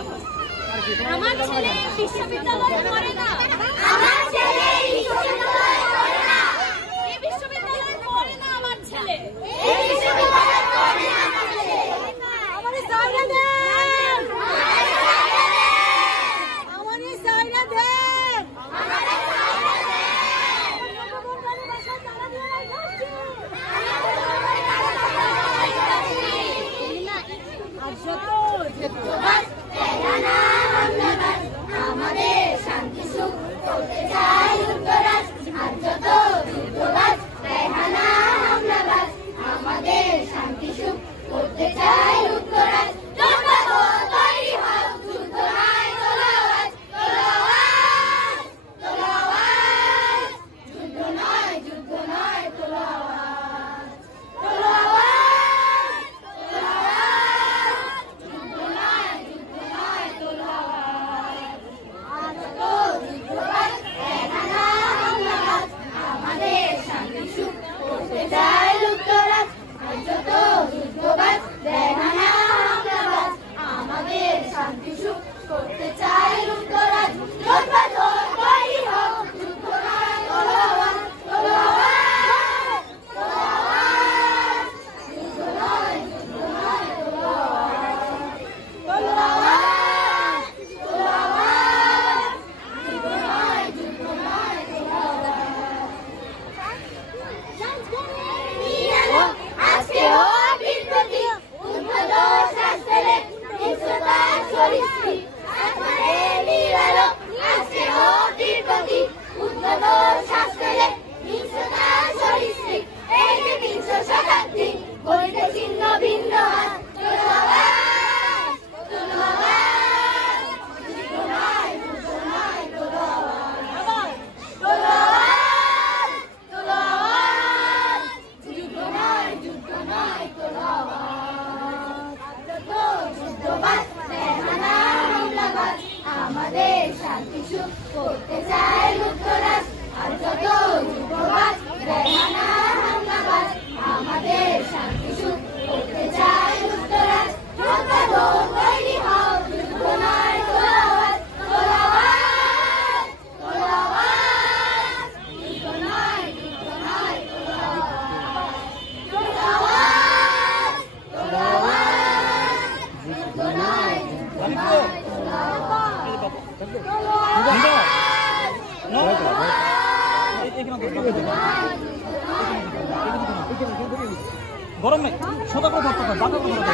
আমার ছেলে বিশ্ববিদ্যালয়ে পড়ে না। আমার ছেলে বিশ্ববিদ্যালয়ে পড়ে না। এই বিশ্ববিদ্যালয়ে পড়ে না আমার ছেলে। এই বিশ্ববিদ্যালয়ে পড়ে না আমার ছেলে। আমারে সাইরা দেন। আমারে সাইরা দেন। আমারে সাইরা দেন। নববর্ষের ভাষা তারা দিয়ে যাচ্ছে। আমাদের শান্তি সুখ করতে চাই উত্তরাজ, আর যত যুদ্ধবাজ রেহানা হামলাবাজ। আমাদের শান্তি সুখ করতে চাই উত্তরাজ, তৈরি হও যুদ্ধ নাই তোলাওয়াজ, তোলাওয়াজ, তোলাওয়াজ, যুদ্ধ নয় তোলাওয়াজ, তোলাওয়াজ, তোলাওয়াজ, যুদ্ধ নয় তোলাওয়াজ। আর যত যুদ্ধবাজ রেহানা হামলাবাজ, আমাদের শান্তি সুখ করতে চাই উত্তরাজ, আর যত যুদ্ধবাজ রেহানা হামলাবাজ। আমাদের শান্তি সুখ করতে চাই উত্তরাজ, তৈরি হও যুদ্ধ নয় তোলাওয়াজ, তোলাওয়াজ, তোলাওয়াজ, যুদ্ধ নয় তোলাওয়াজ, তোলাওয়াজ, তোলাওয়াজ, যুদ্ধ নয় তোলাওয়াজ। আজকেও বীর প্রতীক, উদ্ধত শ্বাস ফেলে হিংস্রতার সরীসৃপ, একবারে নিরালো। আজকেও বীর প্রতীক, উদ্ধত শ্বাস ফেলে হিংস্রতার সরীসৃপ। এই যে ৩০০ শতাব্দী গড়িতে ছিন্ন ভিন্ন হাত, তোলাওয়াজ, তোলাওয়াজ, যুদ্ধ নয় তোলাওয়াজ, তোলাওয়াজ, তোলাওয়াজ, যুদ্ধ নয় তোলাওয়াজ। যত যুদ্ধবাজ রেহানা হামলাবাজ, আমাদের শান্তি সুখ করতে চাই উত্তরাজ, আর যত যুদ্ধবাজ রেহানা হামলাবাজ, আমাদের শান্তি সুখ করতে চাই উত্তরাজ, তৈরি হও যুদ্ধ নয় তোলাওয়াজ, তোলাওয়াজ, তোলাওয়াজ, যুদ্ধ নয় তোলাওয়াজ, তোলাওয়াজ, তোলাওয়াজ, যুদ্ধ নয় গরম নাই, সদা করে ধরতে